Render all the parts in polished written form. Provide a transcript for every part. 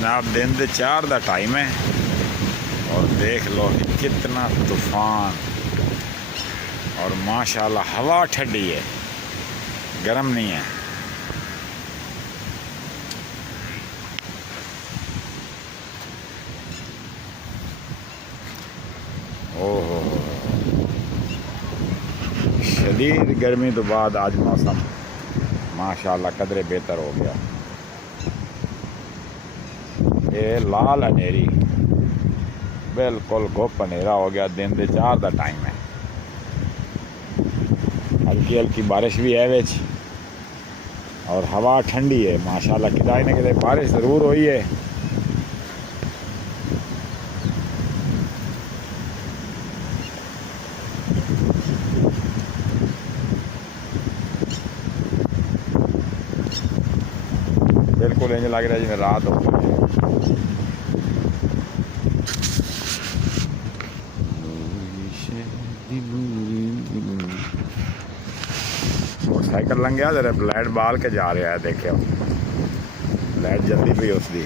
जनाब दिन दे 4 का टाइम है और देख लो कितना तूफान और माशाल्लाह हवा ठंडी है, गर्म नहीं है। ओहो शदीद गर्मी तो बाद आज मौसम माशाल्लाह कदरे बेहतर हो गया। ये लाल अनेरी बिल्कुल गुप अनेरा हो गया। दिन के 4 का टाइम है। हल्की हल्की बारिश भी है विच और हवा ठंडी है माशाल्लाह। कितने न कितने बारिश ज़रूर हुई है। बिल्कुल इंज लग रहा है जिवें रात हो गई। मोटरसाइकिल लंघिया जरा लाइट बाल के जा रहा है, देखियो लाइट जल्दी पई उसकी।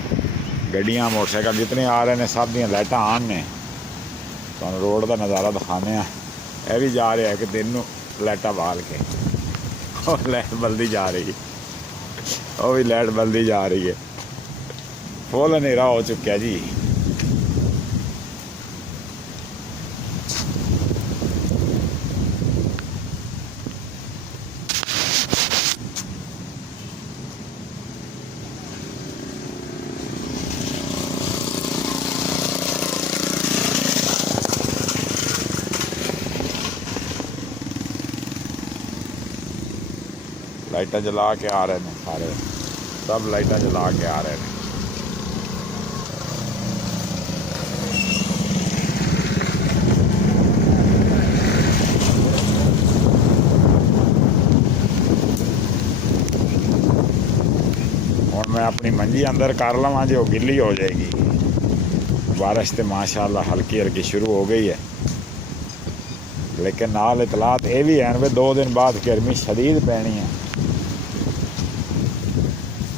गड्डियां मोटरसाइकिल जितने आ रहे हैं सब दी लाइटां आन ने। तुहानूं रोड का नज़ारा दिखाने। यह भी जा रहा है कि दिन लाइटां बाल के और लाइट बल्दी जा रही है, वो भी लाइट बल्दी जा रही है। फुल हनेरा हो चुका जी। लाइटा जला के आ रहे हैं सारे, सब लाइटा जला के आ रहे हैं। और मैं अपनी मंजी अंदर कर लवां जो गिल्ली हो जाएगी। बारिश तो माशाल्लाह हल्की हल्की शुरू हो गई है, लेकिन नाल इतलात ये भी हैं वे 2 दिन बाद गर्मी शदीद पैनी है।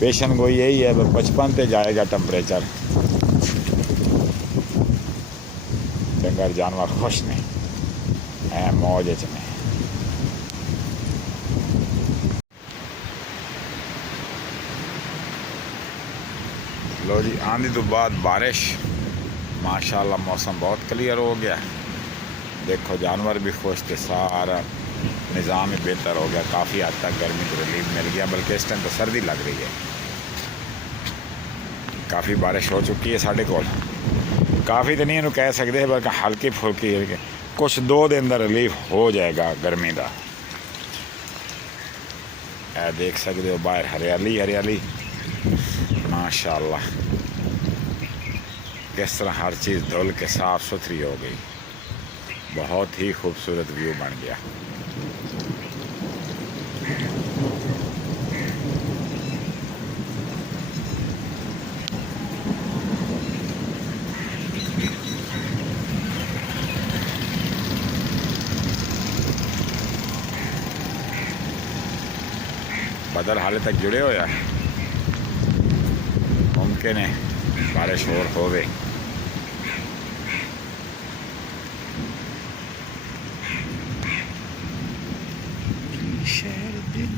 पेशन गोई यही है 55 पे जाएगा टम्परेचर। डंगर जानवर खुश ने है, मौज च ने। लो जी आंधी तो बाद बारिश माशाल्लाह मौसम बहुत क्लियर हो गया। देखो जानवर भी खुश थे, सारा निज़ाम ही बेहतर हो गया। काफ़ी हद तक गर्मी को रिलीफ मिल गया, बल्कि इस टाइम तो सर्दी लग रही है। काफ़ी बारिश हो चुकी है साढ़े को। काफ़ी तो नहीं इन्हों कह सकते बल्कि हल्की फुल्की कुछ 2 दिन का रिलीफ हो जाएगा गर्मी का। देख सकते हो बाहर हरियाली हरियाली माशाल्लाह। किस तरह हर चीज़ धुल के साफ़ सुथरी हो गई। बहुत ही खूबसूरत व्यू बन गया। बदल हाले तक जुड़े हो या मुमकिन है बारिश और होवे। शहर दिन